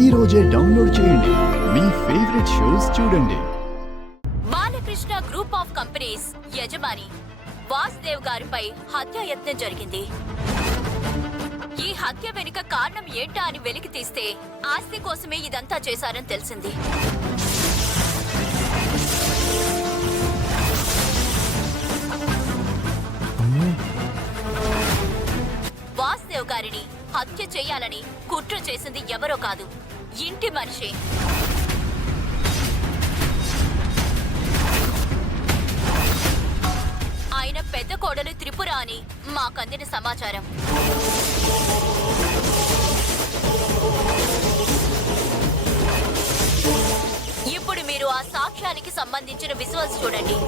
ఈ రోజే డౌన్లోడ్ చేయండి మీ ఫేవరెట్ షోస్ చూడండి. బాలకృష్ణ గ్రూప్ ఆఫ్ కంపెనీస్ యజమాని వాసుదేవ్ గారిపై హత్యాయత్నం జరిగింది. ఈ హత్య వెనుక కారణం ఏంటా అని వెలికి తీస్తే ఆస్తి కోసమే ఇదంతా చేశారని తెలిసింది. వాసుదేవ్ గారిని హత్య చేయాలని కుట్ర చేసింది ఎవరో కాదు, ఇంటి మనిషి. ఆయన పెద్ద కోడలు త్రిపుర అని మాకందిన సమాచారం. ఇప్పుడు మీరు ఆ సాక్ష్యానికి సంబంధించిన విజువల్స్ చూడండి.